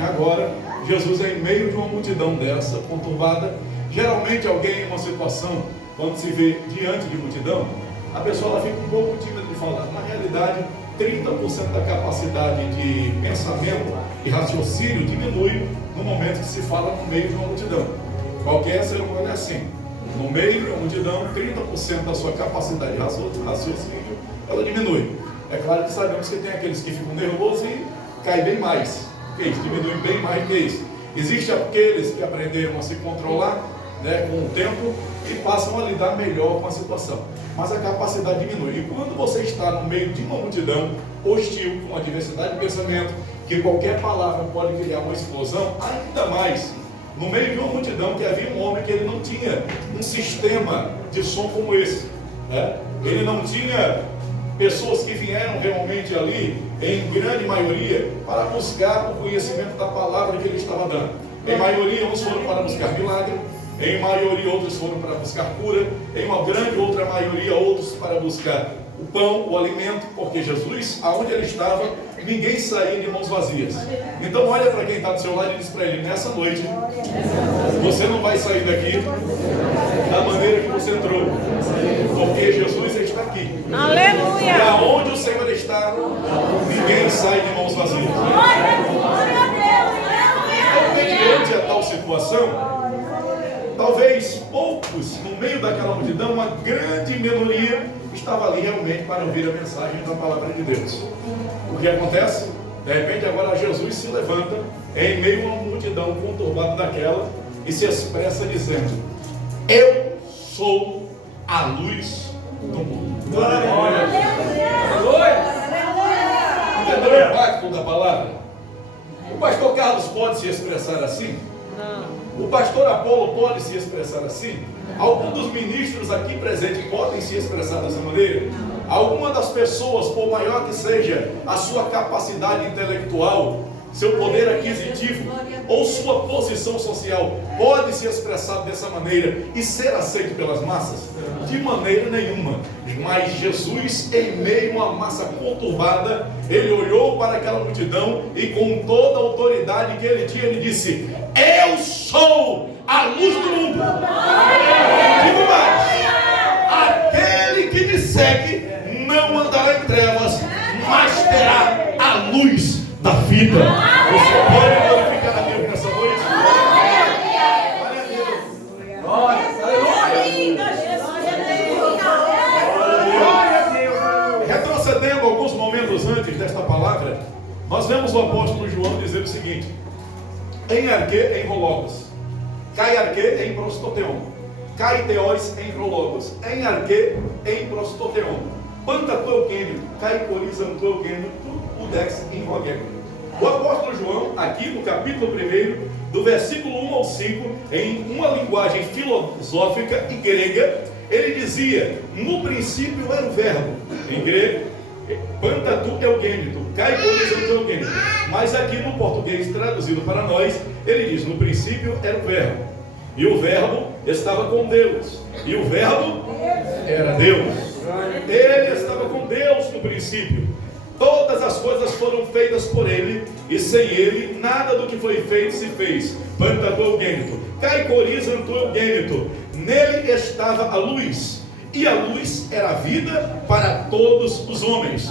Agora, Jesus é em meio de uma multidão dessa, conturbada. Geralmente alguém em uma situação, quando se vê diante de multidão, a pessoa ela fica um pouco tímida de falar. Na realidade, 30% da capacidade de pensamento e raciocínio diminui no momento que se fala no meio de uma multidão. Qualquer ser humano é assim. No meio de uma multidão, 30% da sua capacidade de raciocínio, ela diminui. É claro que sabemos que tem aqueles que ficam nervosos e caem bem mais. Que isso, diminuem bem mais que isso. Existem aqueles que aprenderam a se controlar, né, com o tempo e passam a lidar melhor com a situação. Mas a capacidade diminui. E quando você está no meio de uma multidão hostil, com uma diversidade de pensamento, que qualquer palavra pode criar uma explosão, ainda mais no meio de uma multidão que havia um homem que ele não tinha um sistema de som como esse, né? Ele não tinha pessoas que vieram realmente ali, em grande maioria, para buscar o conhecimento da palavra que ele estava dando. Em maioria, uns foram para buscar milagre, em maioria, outros foram para buscar cura, em uma grande outra maioria, outros para buscar o pão, o alimento, porque Jesus, aonde ele estava, ninguém saía de mãos vazias. Então olha para quem está do seu lado e diz para ele: nessa noite, você não vai sair daqui da maneira que você entrou, porque Jesus está aqui. Aleluia! E aonde o Senhor está, ninguém sai de mãos vazias. Glória a Deus! Então, mediante a tal situação, talvez poucos, no meio daquela multidão, uma grande minoria estava ali realmente para ouvir a mensagem da palavra de Deus. O que acontece? De repente agora Jesus se levanta em meio a uma multidão conturbada daquela e se expressa dizendo: eu sou a luz do mundo. Entendeu o impacto da palavra? O pastor Carlos pode se expressar assim? Não. O pastor Apolo pode se expressar assim? Alguns dos ministros aqui presentes podem se expressar dessa maneira? Alguma das pessoas, por maior que seja a sua capacidade intelectual, seu poder aquisitivo ou sua posição social, pode se expressar dessa maneira e ser aceito pelas massas? De maneira nenhuma. Mas Jesus, em meio a uma massa conturbada, ele olhou para aquela multidão e com toda a autoridade que ele tinha, ele disse: eu sou a luz do mundo. Digo mais: aquele que me segue não andará em trevas, mas terá a luz da vida. Você pode glorificar a Deus nessa noite? Glória a Deus. Glória a Deus. Retrocedendo alguns momentos antes desta palavra, nós vemos o apóstolo João dizer o seguinte: em arque, em rologos, kai arque, em prostoteon, kai teóis, em rologos, em arque, em prostoteon, pantato eugênio, kai corizanto eugênio, udex, em rogênio. O apóstolo João, aqui no capítulo 1, do versículo 1 ao 5, em uma linguagem filosófica e grega, ele dizia: no princípio era o verbo, em grego, pantatu eugênito, kai corizanto eugênio. Mas aqui no português, traduzido para nós, ele diz: no princípio era o verbo, e o verbo estava com Deus, e o verbo era Deus. Ele estava com Deus no princípio. Todas as coisas foram feitas por ele, e sem ele nada do que foi feito se fez. Pantatu eugênito, kai corizanto eugênito. Nele estava a luz, e a luz era a vida para todos os homens.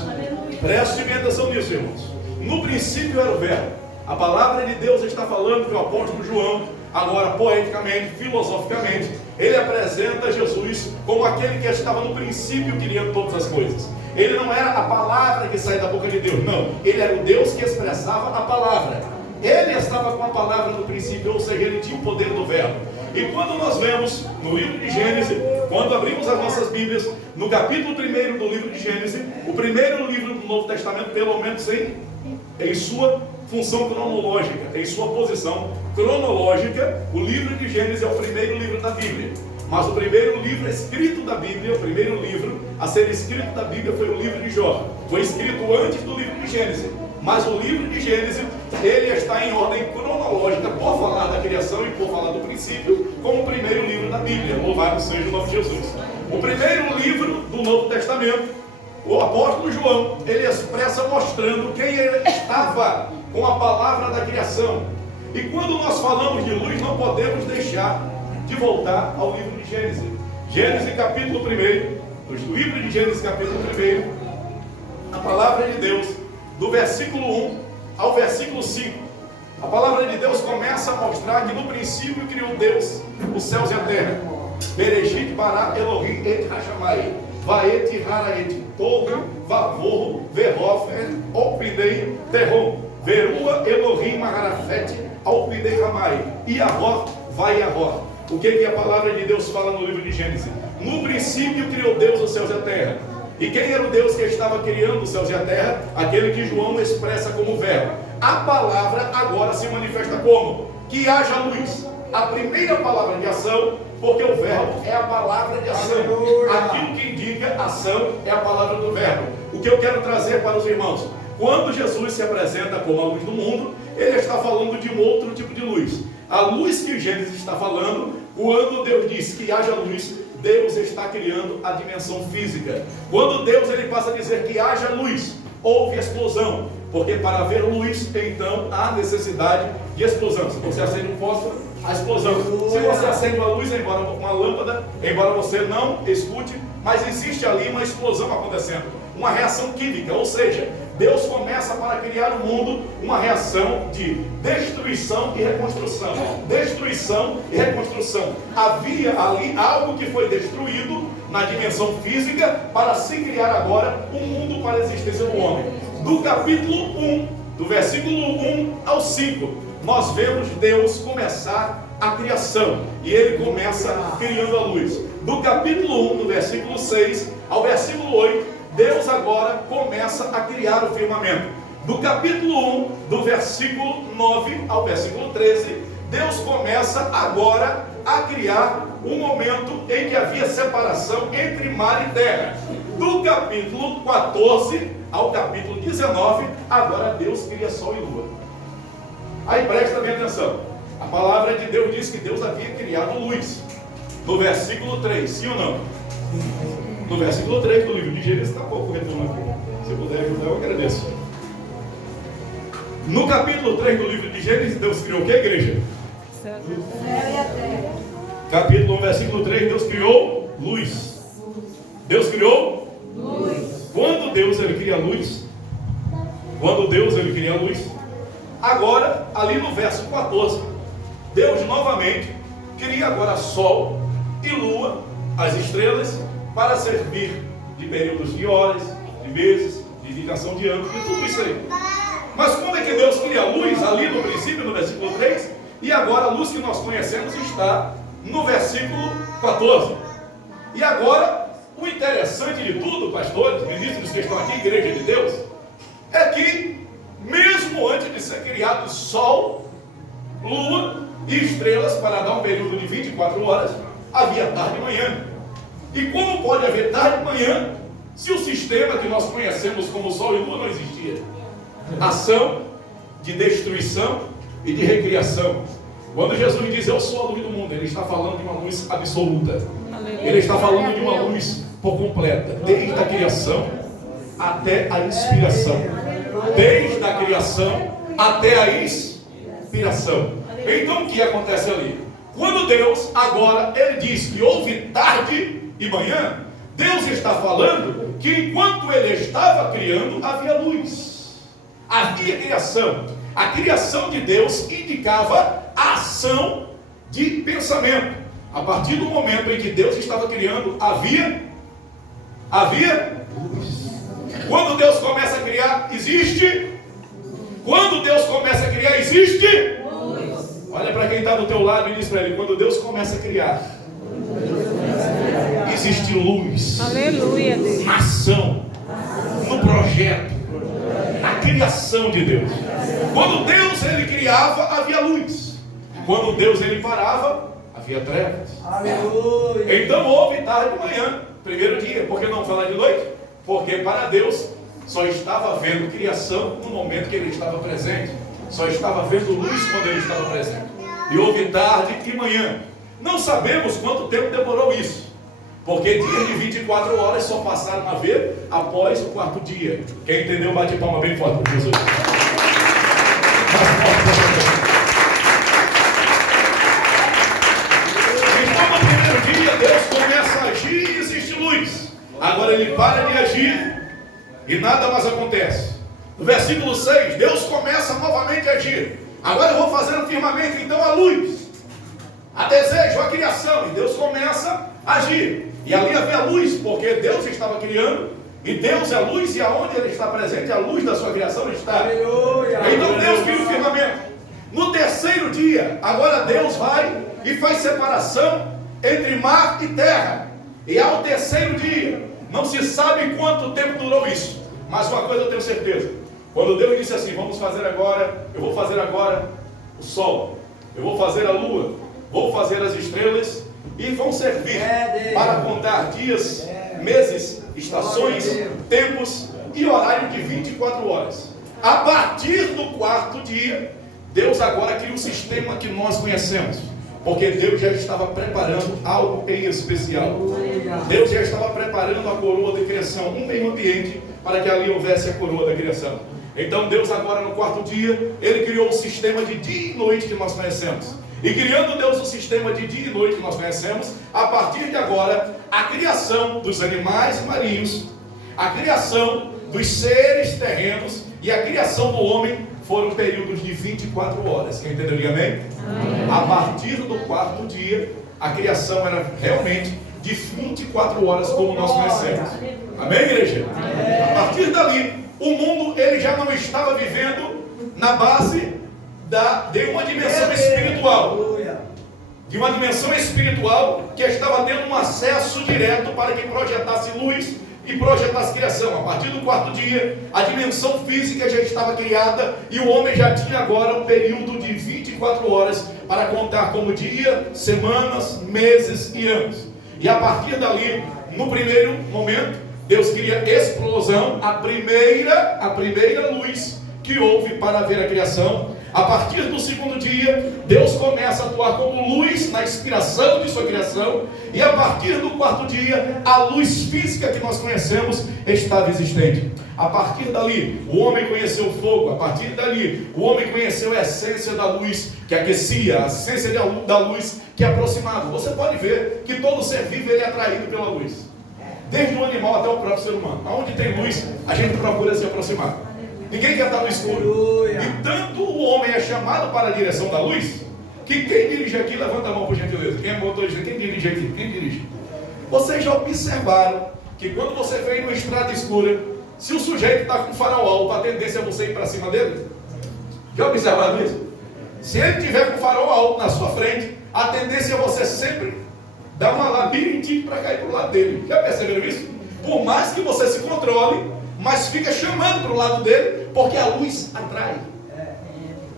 Preste bem atenção nisso, irmãos. No princípio era o verbo. A palavra de Deus está falando que o apóstolo João, agora poeticamente, filosoficamente, ele apresenta Jesus como aquele que estava no princípio criando todas as coisas. Ele não era a palavra que sai da boca de Deus, não. Ele era o Deus que expressava a palavra. Ele estava com a palavra no princípio, ou seja, ele tinha o poder do verbo. E quando nós vemos no livro de Gênesis, quando abrimos as nossas Bíblias, no capítulo 1 do livro de Gênesis, o primeiro livro do Novo Testamento, pelo menos em sua função cronológica, em sua posição cronológica, o livro de Gênesis é o primeiro livro da Bíblia. Mas o primeiro livro escrito da Bíblia, o primeiro livro a ser escrito da Bíblia foi o livro de Jó. Foi escrito antes do livro de Gênesis. Mas o livro de Gênesis, ele está em ordem cronológica, por falar da criação e por falar do princípio, como o primeiro livro da Bíblia. Louvado seja o nome de Jesus. O primeiro livro do Novo Testamento, o apóstolo João, ele expressa mostrando quem ele estava com a palavra da criação. E quando nós falamos de luz, não podemos deixar de voltar ao livro de Gênesis. Gênesis capítulo 1, do livro de Gênesis capítulo 1, a palavra de Deus, do versículo 1 ao versículo 5. A palavra de Deus começa a mostrar que no princípio criou Deus os céus e a terra. Bereshit bara Elohim et hashamai, vaet haraet, tohu, vavor, verofer, opidei, terrom, verua Elohim maharafet, opidei ramai, iahor, vai iahor. O que a palavra de Deus fala no livro de Gênesis? No princípio criou Deus os céus e a terra. E quem era o Deus que estava criando os céus e a terra? Aquele que João expressa como verbo. A palavra agora se manifesta como? Que haja luz. A primeira palavra de ação, porque o verbo é a palavra de ação. Aquilo que indica ação é a palavra do verbo. O que eu quero trazer para os irmãos? Quando Jesus se apresenta como a luz do mundo, ele está falando de um outro tipo de luz. A luz que Gênesis está falando, quando Deus diz que haja luz, Deus está criando a dimensão física. Quando Deus ele passa a dizer que haja luz, houve explosão. Porque para haver luz, então há necessidade de explosão. Se você acende um fósforo, há explosão. Se você acende uma luz, embora uma lâmpada, embora você não escute, mas existe ali uma explosão acontecendo, uma reação química. Ou seja, Deus começa para criar o mundo uma reação de destruição e reconstrução. Destruição e reconstrução. Havia ali algo que foi destruído na dimensão física para se criar agora um mundo para a existência do homem. Do capítulo 1, do versículo 1 ao 5, nós vemos Deus começar a criação. E ele começa criando a luz. Do capítulo 1, do versículo 6 ao versículo 8, Deus agora começa a criar o firmamento. Do capítulo 1, do versículo 9 ao versículo 13, Deus começa agora a criar um momento em que havia separação entre mar e terra. Do capítulo 14 ao capítulo 19, agora Deus cria sol e lua. Aí presta bem atenção. A palavra de Deus diz que Deus havia criado luz. No versículo 3, sim ou não? No versículo 3 do livro de Gênesis, está pouco retorno aqui. Se puder ajudar, eu agradeço. No capítulo 3 do livro de Gênesis, Deus criou o que, igreja? Céu e a terra. Capítulo 1, versículo 3, Deus criou luz. Deus criou Luz. Quando Deus ele cria a luz, agora, ali no verso 14, Deus novamente cria agora sol e lua, as estrelas, para servir de períodos de horas, de meses, de indicação de anos, de tudo isso aí. Mas quando é que Deus cria a luz? Ali no princípio, no versículo 3, e agora a luz que nós conhecemos está no versículo 14. E agora, o interessante de tudo, pastores, ministros que estão aqui, igreja de Deus, é que mesmo antes de ser criado sol, lua e estrelas para dar um período de 24 horas, havia tarde e manhã. E como pode haver tarde e manhã se o sistema que nós conhecemos como sol e lua não existia? Ação de destruição e de recriação. Quando Jesus diz eu sou a luz do mundo, ele está falando de uma luz absoluta. Ele está falando de uma luz por completa, desde a criação até a inspiração. Desde a criação até a inspiração. Então o que acontece ali? Quando Deus agora, ele diz que houve tarde e manhã, Deus está falando que enquanto ele estava criando, havia luz. Havia criação. A criação de Deus indicava a ação de pensamento. A partir do momento em que Deus estava criando, havia luz. Quando Deus começa a criar, existe. Quando Deus começa a criar, existe luz. Olha para quem está do teu lado e diz para ele: quando Deus começa a criar, existe luz. Aleluia, Deus. Ação no projeto, na criação de Deus. Quando Deus ele criava, havia luz. Quando Deus ele parava, havia trevas. Aleluia. Então houve tarde e manhã, primeiro dia. Por que não falar de noite? Porque para Deus só estava havendo criação no momento que ele estava presente. Só estava havendo luz quando ele estava presente. E houve tarde e manhã. Não sabemos quanto tempo demorou isso, porque dias de 24 horas só passaram a ver após o quarto dia. Quem entendeu, bate palma bem forte para Jesus. para de agir e nada mais acontece. No versículo 6, Deus começa novamente a agir. Agora eu vou fazer um firmamento, então a luz, a desejo, a criação. E Deus começa a agir. E ali havia luz, porque Deus estava criando. E Deus é luz, e aonde Ele está presente, a luz da sua criação está. Então Deus cria o firmamento. No terceiro dia, agora Deus vai e faz separação entre mar e terra. E ao terceiro dia, não se sabe quanto tempo durou isso, mas uma coisa eu tenho certeza: quando Deus disse assim, vamos fazer agora, eu vou fazer agora o sol, eu vou fazer a lua, vou fazer as estrelas, e vão servir para contar dias, meses, estações, tempos e horário de 24 horas. A partir do quarto dia, Deus agora cria um sistema que nós conhecemos, porque Deus já estava preparando algo em especial. Deus já estava preparando a coroa da criação, um meio ambiente para que ali houvesse a coroa da criação. Então Deus agora no quarto dia, Ele criou um sistema de dia e noite que nós conhecemos. E criando Deus o sistema de dia e noite que nós conhecemos, a partir de agora, a criação dos animais marinhos, a criação dos seres terrenos e a criação do homem foram períodos de 24 horas. Quem entendeu? Diga amém? Amém. A partir do quarto dia, a criação era realmente de 24 horas, como nós conhecemos. Amém, igreja? Amém. A partir dali, o mundo ele já não estava vivendo na base de uma dimensão espiritual. De uma dimensão espiritual que estava tendo um acesso direto para que projetasse luz e projetasse criação. A partir do quarto dia, a dimensão física já estava criada e o homem já tinha agora um período de 24 horas para contar como dia, semanas, meses e anos. E a partir dali, no primeiro momento, Deus cria explosão, a primeira luz que houve para ver a criação. A partir do segundo dia, Deus começa a atuar como luz na inspiração de sua criação. E a partir do quarto dia, a luz física que nós conhecemos estava existente. A partir dali, o homem conheceu o fogo. A partir dali, o homem conheceu a essência da luz que aquecia, a essência da luz que aproximava. Você pode ver que todo ser vivo ele é atraído pela luz. Desde o animal até o próprio ser humano. Onde tem luz, a gente procura se aproximar. Ninguém quer estar no escuro. E tanto o homem é chamado para a direção da luz, que quem dirige aqui, levanta a mão por gentileza. Quem é motorista? Quem dirige aqui? Quem dirige? Vocês já observaram que quando você vem numa estrada escura, se o sujeito está com farol alto, a tendência é você ir para cima dele? Já observaram isso? Se ele tiver com farol alto na sua frente, a tendência é você sempre dar uma labirintinho para cair para o lado dele. Já perceberam isso? Por mais que você se controle, mas fica chamando para o lado dele, porque a luz atrai.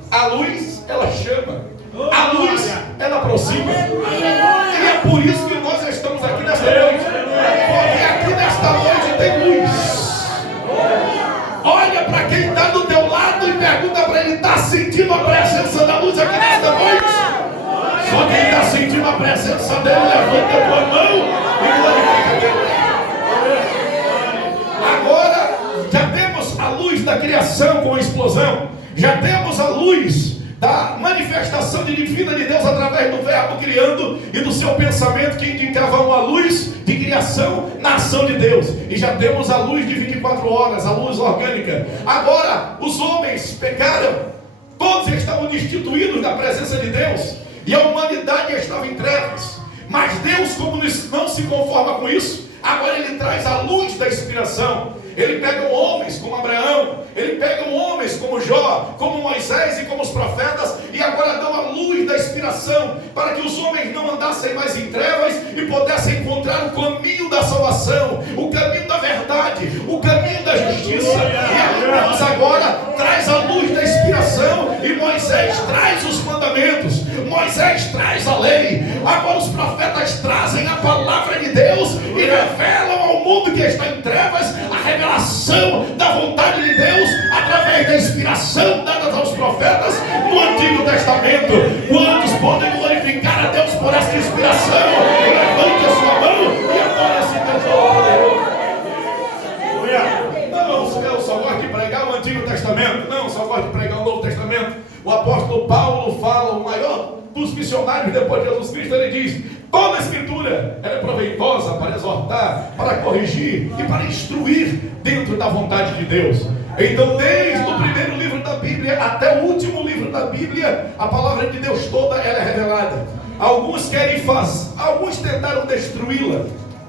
A luz, ela chama. A luz, ela aproxima. E é por isso que nós estamos aqui nesta noite. Porque aqui nesta noite tem luz. Olha para quem está do teu lado e pergunta para ele: está sentindo a presença da luz aqui nesta noite? Só quem está sentindo a presença dele, levanta a tua mão e glorifica Deus. Agora, já temos a luz da criação com a explosão. Já temos a luz da manifestação divina de Deus através do verbo criando e do seu pensamento que indicava uma luz de criação na ação de Deus. E já temos a luz de 24 horas, a luz orgânica. Agora, os homens pecaram. Todos estavam destituídos da presença de Deus. E a humanidade estava em trevas. Mas Deus, como não se conforma com isso, agora Ele traz a luz da inspiração. Ele pega homens como Abraão, Ele pega homens como Jó, como Moisés e como os profetas, e agora dá a luz da inspiração, para que os homens não andassem mais em trevas e pudessem encontrar o caminho da salvação, o caminho da verdade, o caminho da justiça. E aí Deus agora traz a luz da inspiração, e Moisés traz os mandamentos, Moisés traz a lei. Agora os profetas trazem a palavra de Deus e revelam ao mundo que está em trevas a revelação da vontade de Deus através da inspiração dada aos profetas no Antigo Testamento. Quantos podem glorificar a Deus por essa inspiração? Levante a sua mão e adore esse Deus. Não, eu só gosto de pregar o Antigo Testamento. Não, só gosto de pregar o Novo Testamento. O apóstolo Paulo fala, o maior dos missionários depois de Jesus Cristo, ele diz: Toda a Escritura ela é proveitosa para exortar, para corrigir e para instruir dentro da vontade de Deus. Então, desde o primeiro livro da Bíblia até o último livro da Bíblia, a palavra de Deus toda ela é revelada. Alguns tentaram destruí-la,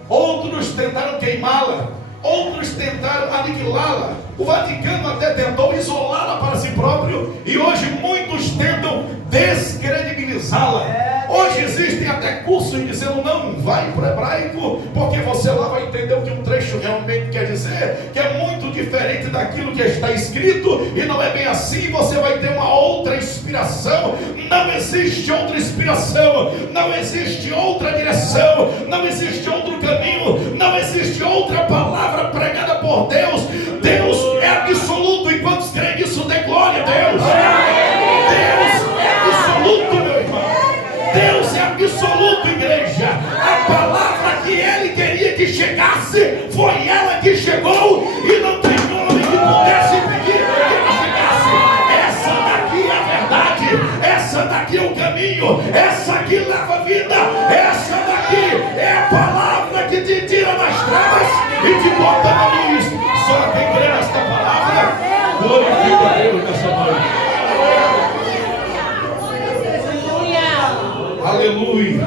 outros tentaram queimá-la, outros tentaram aniquilá-la. O Vaticano até tentou isolá-la para si próprio, e hoje muitos tentam descredibilizá-la. Hoje existem até cursos dizendo: não vai para o hebraico, porque você lá vai entender o que um trecho realmente quer dizer, que é muito diferente daquilo que está escrito, e não é bem assim. Você vai ter uma outra inspiração. Não existe outra inspiração, não existe outra direção, não existe outro caminho, não existe outra palavra pregada por Deus. Deus é absoluto, e quantos creem nisso, dê glória a Deus. Deus é absoluto, meu irmão. Deus é absoluto, igreja. A palavra que Ele queria que chegasse, foi ela que chegou, e não tem homem que pudesse impedir que ela chegasse. Essa daqui é a verdade, essa daqui é o caminho, essa aqui leva a vida, essa daqui é a palavra que te tira das trevas e te bota na luz. Só quem crê nesta palavra, glorifica a Deus nessa noite. Aleluia.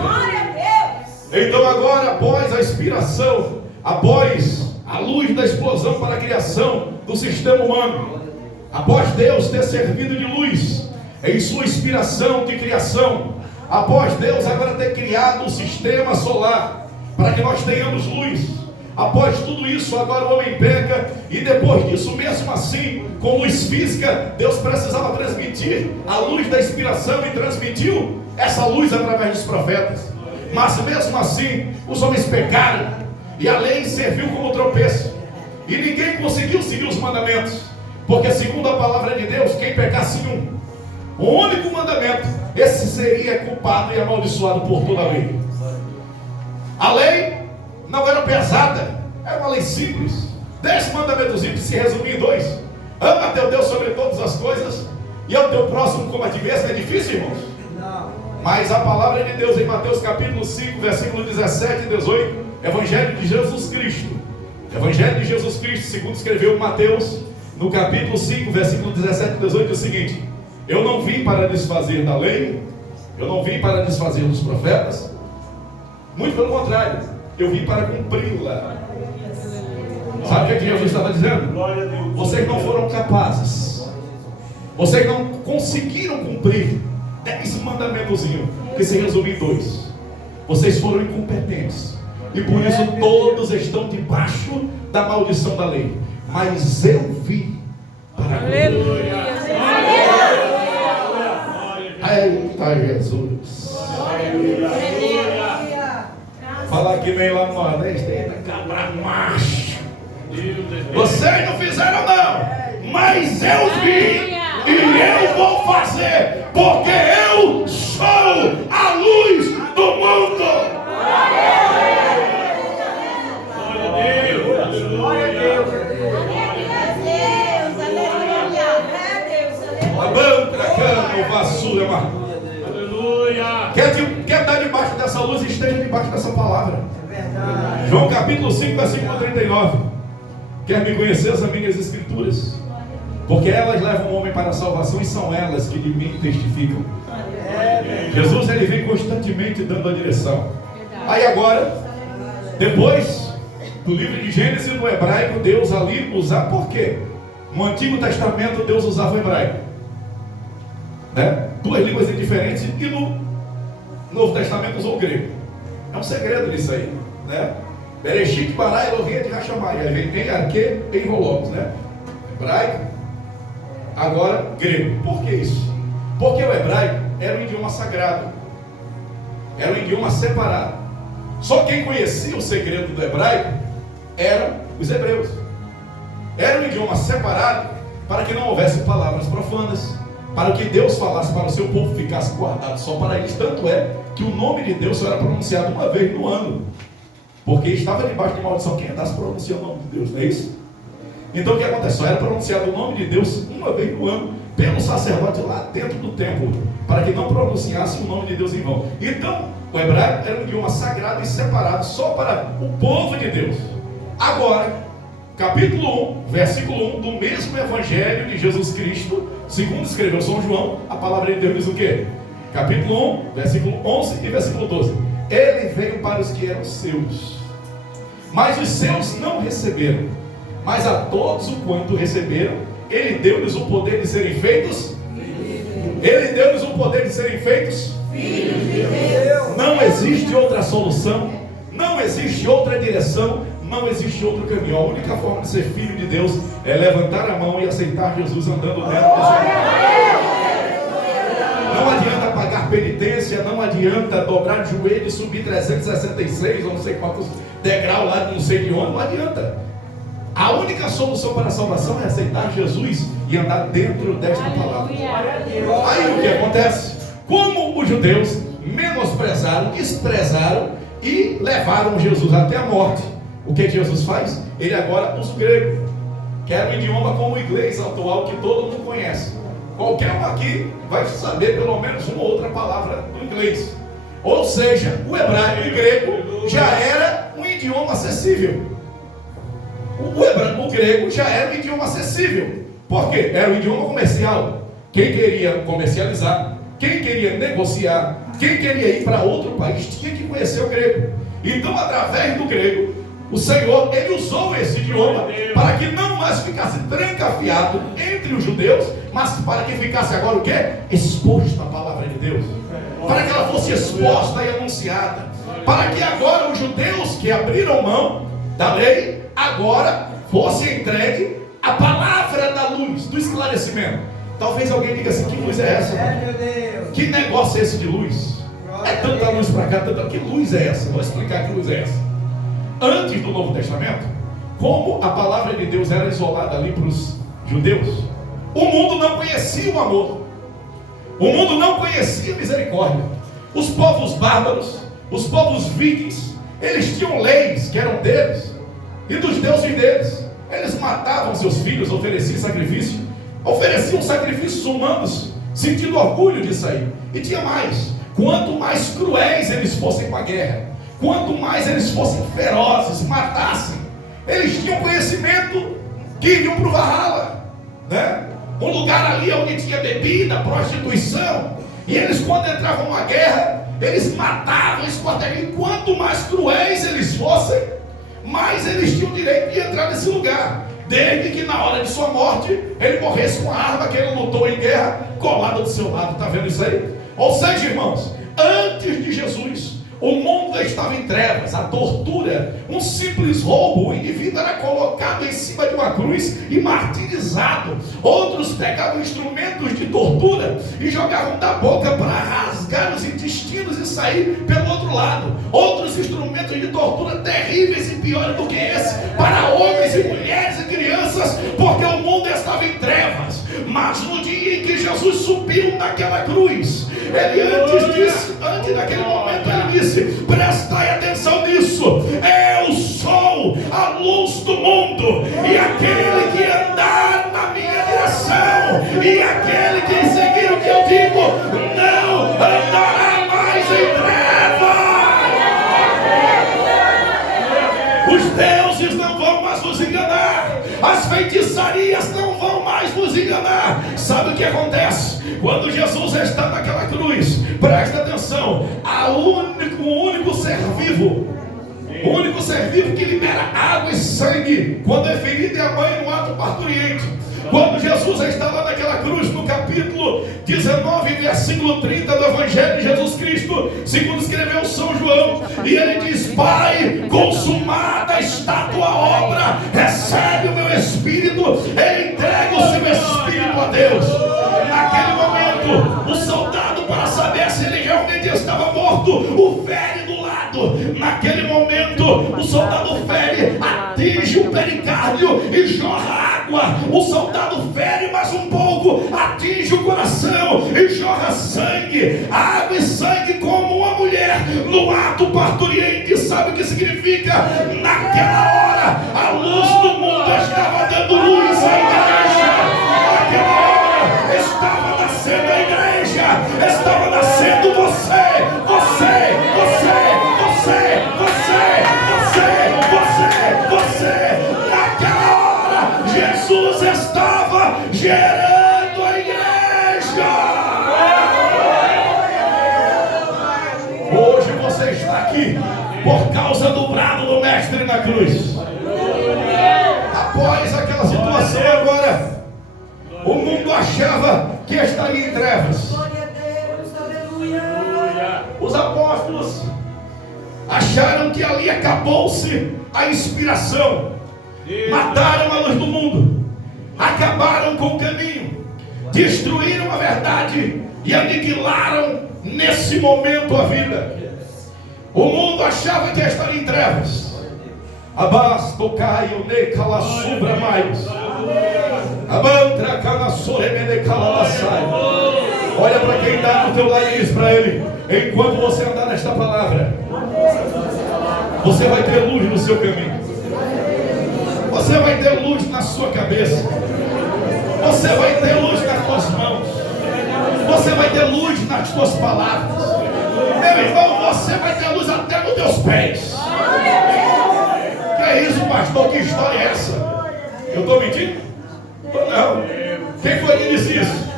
Então agora, após a inspiração, após a luz da explosão para a criação do sistema humano, após Deus ter servido de luz em sua inspiração de criação, após Deus agora ter criado o sistema solar para que nós tenhamos luz, após tudo isso, agora o homem peca, e depois disso, mesmo assim, com luz física, Deus precisava transmitir a luz da inspiração, e transmitiu essa luz através dos profetas. Mas mesmo assim, os homens pecaram, e a lei serviu como tropeço, e ninguém conseguiu seguir os mandamentos, porque segundo a palavra de Deus, quem pecasse um único mandamento, esse seria culpado e amaldiçoado por toda a lei. A lei não era pesada, era uma lei simples. 10 mandamentos que se resumem em 2: ama teu Deus sobre todas as coisas, e ao teu próximo como a ti mesmo. É difícil, irmãos? Não. Mas a palavra de Deus em Mateus capítulo 5, versículo 17 e 18, Evangelho de Jesus Cristo, Evangelho de Jesus Cristo, segundo escreveu Mateus, no capítulo 5, versículo 17 e 18, é o seguinte: eu não vim para desfazer da lei, eu não vim para desfazer dos profetas, muito pelo contrário, eu vim para cumpri-la. Sabe o que Jesus estava dizendo? Vocês não foram capazes, vocês não conseguiram cumprir 10 mandamentozinhos, que se resume em 2. Vocês foram incompetentes, e por isso todos estão debaixo da maldição da lei. Mas eu vim para Aleluia. Eita Jesus. Falar que vem lá no Nordeste, eita cabra macho. Vocês não fizeram não, mas eu vim, e eu vou fazer, porque eu sou a luz do mundo. Glória a Deus. A banca, cano, vassoura, mano. Quer estar debaixo dessa luz, esteja debaixo dessa palavra. João capítulo 5, versículo 39. Quer me conhecer? Examine as escrituras, porque elas levam o homem para a salvação, e são elas que de mim testificam. Jesus, ele vem constantemente dando a direção. Aí agora, depois do livro de Gênesis, no hebraico, Deus ali usa, por quê? No Antigo Testamento Deus usava o hebraico, né? 2 línguas diferentes, e no Novo Testamento usou o grego. É um segredo nisso aí, né? Bereshit, Bará, Elohim, de Rachamai. Aí vem em arque, em vologos, né? Hebraico, agora grego. Por que isso? Porque o hebraico era um idioma sagrado, era um idioma separado. Só quem conhecia o segredo do hebraico eram os hebreus. Era um idioma separado para que não houvesse palavras profanas, para que Deus falasse para o seu povo, ficasse guardado só para eles. Tanto é que o nome de Deus só era pronunciado uma vez no ano, porque estava debaixo de maldição quem andasse pronunciando o nome de Deus, não é isso? Então o que acontece? Só era pronunciado o nome de Deus uma vez no ano pelo sacerdote lá dentro do templo. para que não pronunciasse o nome de Deus em vão. Então, o hebraico era um idioma sagrado e separado só para o povo de Deus. Agora, capítulo 1, versículo 1 do mesmo evangelho de Jesus Cristo, segundo escreveu São João, a palavra de Deus diz o quê? Capítulo 1, versículo 11 e versículo 12. Ele veio para os que eram seus, mas os seus não receberam. Mas a todos o quanto receberam, Ele deu-lhes o poder de serem feitos. Ele deu-lhes o poder de serem feitos filhos de Deus. Não existe outra solução, não existe outra direção, não existe outro caminho. A única forma de ser filho de Deus é levantar a mão e aceitar Jesus andando dentro do seu. Não adianta pagar penitência, não adianta dobrar de joelho e subir 366 ou não sei quantos degraus lá de não sei de onde, não adianta. A única solução para a salvação é aceitar Jesus e andar dentro desta palavra. Aí o que acontece? Como os judeus menosprezaram, desprezaram e levaram Jesus até a morte, o que Jesus faz? Ele agora usa o grego, que é um idioma como o inglês atual que todo mundo conhece. Qualquer um aqui vai saber pelo menos uma ou outra palavra do inglês. Ou seja, o hebraico e o grego já era um idioma acessível. O grego já era um idioma acessível. Por quê? Era um idioma comercial. Quem queria comercializar, quem queria negociar, quem queria ir para outro país tinha que conhecer o grego. Então, através do grego, o Senhor, Ele usou esse idioma para que não mais ficasse trancafiado entre os judeus, mas para que ficasse agora o quê? Exposto à palavra de Deus. Para que ela fosse exposta e anunciada. Para que agora os judeus que abriram mão da lei, agora fosse entregue a palavra da luz, do esclarecimento. Talvez alguém diga assim: que luz é essa? Que negócio é esse de luz? É tanta luz para cá, tanta... Que luz é essa? Vou explicar que luz é essa. Antes do Novo Testamento, como a palavra de Deus era isolada ali para os judeus, o mundo não conhecia o amor, o mundo não conhecia a misericórdia. Os povos bárbaros, os povos vikings, eles tinham leis que eram deles e dos deuses deles. Eles matavam seus filhos, ofereciam sacrifícios humanos, sentindo orgulho disso aí. E tinha mais: quanto mais cruéis eles fossem com a guerra, quanto mais eles fossem ferozes, matassem, eles tinham conhecimento que iriam para o Valhalla, né? Um lugar ali onde tinha bebida, prostituição. E eles, quando entravam numa guerra, eles matavam, escortavam. E quanto mais cruéis eles fossem, mais eles tinham direito de entrar nesse lugar, desde que na hora de sua morte ele morresse com a arma que ele lutou em guerra colada do seu lado. Está vendo isso aí? Ou seja, irmãos, antes de Jesus, o mundo estava em trevas, a tortura, um simples roubo. O indivíduo era colocado em cima de uma cruz e martirizado. Outros pegavam instrumentos de tortura e jogavam da boca para rasgar os intestinos e sair pelo outro lado. Outros instrumentos de tortura terríveis e piores do que esse, para homens e mulheres e crianças, porque o mundo estava em trevas. Mas no dia em que Jesus subiu naquela cruz, ele antes daquele momento, ele disse: prestai atenção nisso, eu sou a luz do mundo, e aquele que andar na minha direção, e aquele que seguir o que eu digo, não andará mais em trevas. Os deuses não vão mais vos enganar, as feitiçarias não vão mais vos enganar. Sabe o que acontece? Quando Jesus está naquela cruz, presta atenção, o único ser vivo, o único ser vivo que libera água e sangue quando é ferido é a mãe no ato parturiente. Quando Jesus está lá naquela cruz, no capítulo 19, versículo 30 do Evangelho de Jesus Cristo, segundo escreveu São João, e ele diz: Pai, consumada está a tua obra, recebe o meu espírito. Ele entrega o seu espírito a Deus. Naquele momento, o soldado, para saber se ele realmente estava morto, o fere do lado. Naquele momento, o soldado fere, atinge o pericárdio e jorra água. O soldado fere mais um pouco, atinge o coração e jorra sangue. Água e sangue como uma mulher no ato parturiente. Sabe o que significa? Naquela hora, a luz do mundo estava dando luz à igreja. Naquela hora estava nascendo a igreja. Naquela hora, Jesus estava gerando a igreja. Hoje você está aqui por causa do brado do Mestre na cruz. Após aquela situação agora, o mundo achava que estaria em trevas. Os apóstolos acharam que ali acabou-se a inspiração. Mataram a luz do mundo, acabaram com o caminho, destruíram a verdade e aniquilaram nesse momento a vida. O mundo achava que estaria em trevas. Abasto caio ne calassubra mais. Abantra calassore calabasai. Olha para quem está no teu lado e diz para ele: enquanto você andar nesta palavra, você vai ter luz no seu caminho. Você vai ter luz na sua cabeça. Você vai ter luz nas tuas mãos. Você vai ter luz nas tuas palavras. Meu irmão, você vai ter luz até nos teus pés. Que é isso, pastor? Que história é essa? Eu estou mentindo? Não. Quem foi que disse isso?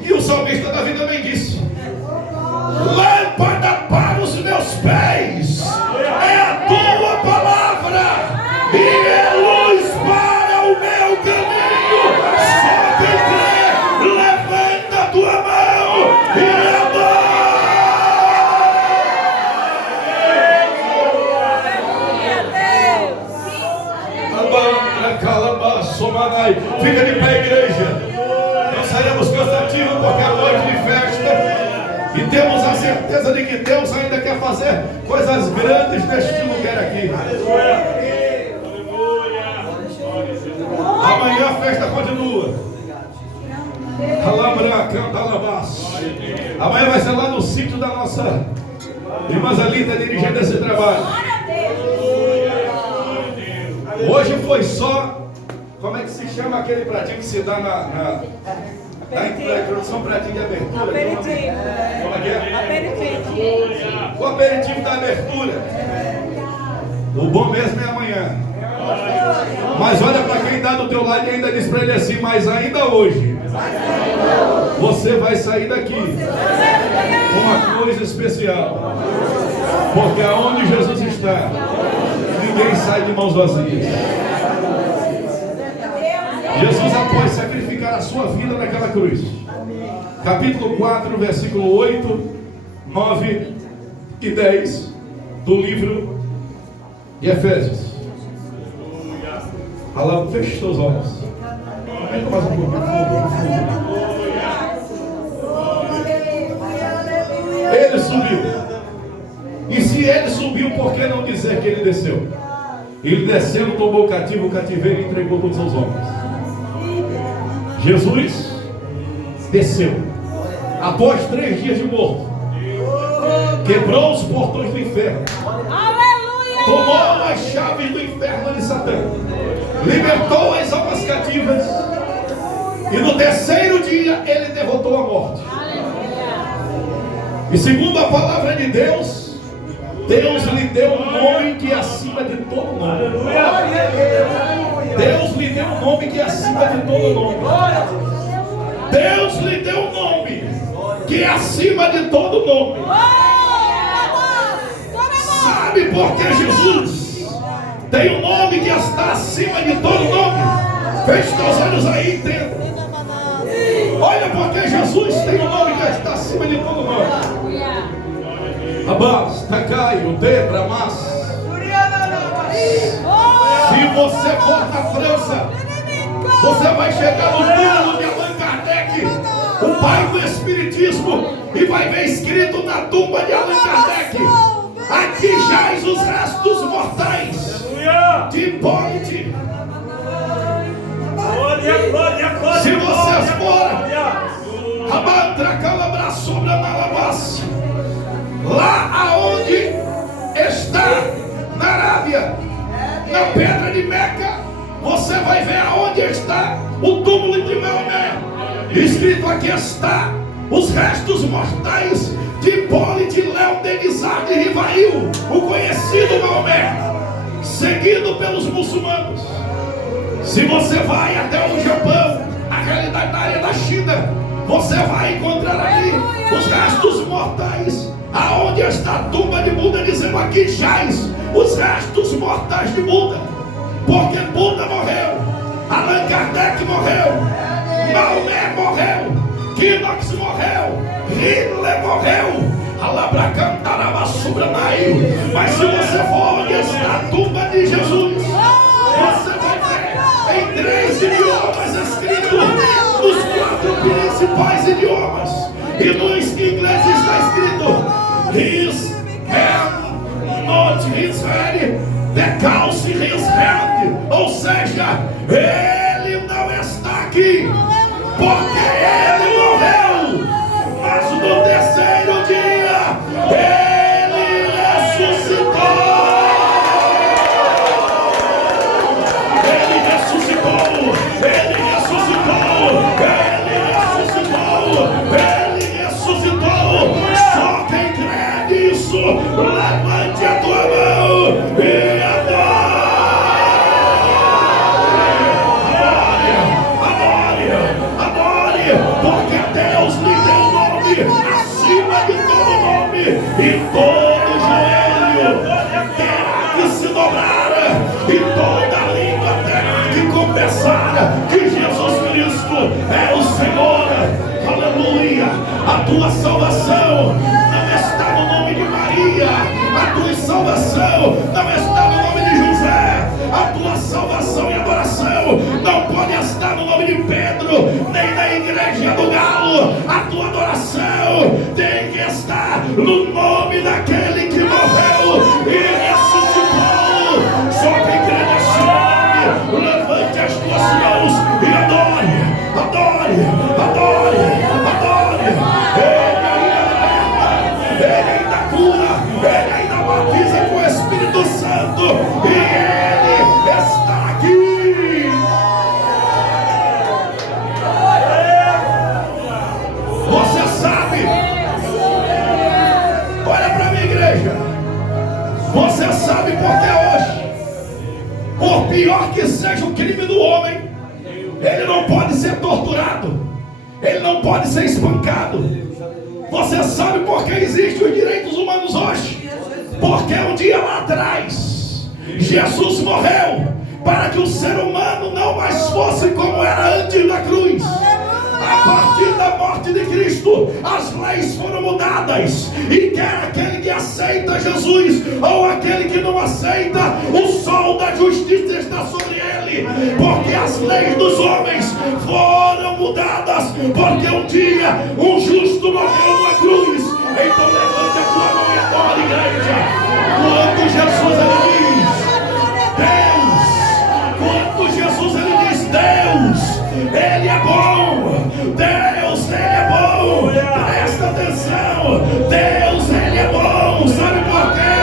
E o salmista Davi também disse: lâmpada para os meus pés é a tua palavra e é luz para o meu caminho. Só quem crê, levanta a tua mão e adora. Fica de pé, igreja. Nós sairemos cansativos porque é noite de festa e temos a certeza de que Deus ainda quer fazer coisas grandes neste lugar aqui. Amanhã a festa continua. Amanhã vai ser lá no sítio da nossa irmã Zalita dirigindo esse trabalho. Hoje foi só, como é que se chama aquele pratinho que se dá na introdução, pratinho de abertura? Aperitivo. Como é que é? Aperitivo. O aperitivo da abertura. O bom mesmo é amanhã. Mas olha para quem está do teu lado e ainda diz para ele assim: mas ainda hoje você vai sair daqui com uma coisa especial. Porque aonde Jesus está, ninguém sai de mãos vazias. Jesus, após sacrificar a sua vida naquela cruz, capítulo 4, versículo 8, 9 e 10 do livro de Efésios. Alá, feche seus olhos. Aumenta mais um pouquinho. Ele subiu. E se ele subiu, por que não dizer que ele desceu? Ele descendo, tomou o cativeiro e entregou todos os homens. Jesus desceu. Após 3 dias de morto, quebrou os portões do inferno. Aleluia! Tomou as chaves do inferno de Satã. Libertou as almas cativas. E no terceiro dia ele derrotou a morte. E segundo a palavra de Deus, Deus lhe deu um nome que é acima de todo nome. Deus lhe deu um nome que é acima de todo nome. Deus lhe deu um nome que é acima de todo nome. Sabe por que Jesus tem um nome que está acima de todo nome? Feche teus olhos aí e entenda. Olha porque Jesus tem um nome que está acima de todo nome. Abas, Tacaio, Debra, Mas. Se você for na França, você vai chegar no túmulo de Allan Kardec, o pai do Espiritismo, e vai ver escrito na tumba de Allan Kardec: aqui jaz os restos mortais de Hipólite. Se vocês forem Amantra calabra sobre a malabas, lá aonde está na Arábia, na pedra de Meca, você vai ver aonde está o túmulo de Maomé. Escrito: aqui está os restos mortais de Hipólito, Léo, Denizar de Rivail, o conhecido Maomé, seguido pelos muçulmanos. Se você vai até o Japão, na realidade na área da China, você vai encontrar ali os restos mortais, aonde está a tumba de Buda, dizendo: aqui jaz os restos mortais de Buda, porque Buda morreu, Allan Kardec morreu, Maomé morreu, Knox morreu, Hitler morreu, mas se você for onde está a tumba de Jesus, você vai ver em 3 idiomas escrito, nos 4 principais idiomas, e no inglês está escrito: His hand, not his head, decalce his hand, ou seja, ele não está aqui, porque ele morreu, mas no terceiro dia ele ressuscitou. Ele ressuscitou, ele ressuscitou, ele ressuscitou, ele ressuscitou. Só quem crê nisso, levante a tua mão e adore. Porque Deus lhe deu um nome acima de todo nome, e todo joelho terá que se dobrar, e toda língua terá que confessar que Jesus Cristo é o Senhor. Aleluia! A tua salvação não está no nome de Maria, a tua salvação não está no nome de José, a tua salvação e adoração não pode estar no nome de Pedro, nem na igreja do Galo. A tua adoração tem que estar no nome daquele que morreu e ressuscitou. Só quem crê nesse nome, levante as tuas mãos e adore, adore, adore, adore. Ele ainda liberta, ele ainda cura, ele ainda batiza com o Espírito Santo, e ele está aqui. Você sabe, olha para mim, igreja, você sabe por que hoje, por pior que seja o crime do homem, ele não pode ser torturado, ele não pode ser espancado. Você sabe por que existem os direitos humanos hoje? Porque um dia lá atrás Jesus morreu para que o ser humano não mais fosse como era antes da cruz. A partir da morte de Cristo, as leis foram mudadas, e quer aquele que aceita Jesus ou aquele que não aceita, o sol da justiça está sobre ele, porque as leis dos homens foram mudadas, porque um dia um justo morreu numa cruz. Então levante a tua mão e adore, igreja. Quando Jesus ele diz Deus, quando Jesus ele diz Deus, ele é bom, Deus ele é bom, presta atenção, Deus ele é bom. Sabe por quê?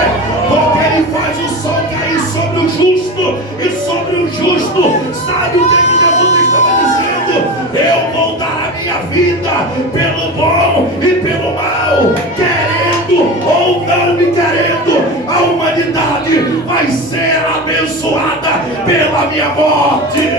Porque ele faz o sol cair sobre o justo e sobre o injusto. Sabe o que Jesus estava dizendo? Eu vou dar a minha vida pelo bom e pelo mal, querendo ou não me querendo, a humanidade vai ser abençoada pela minha morte.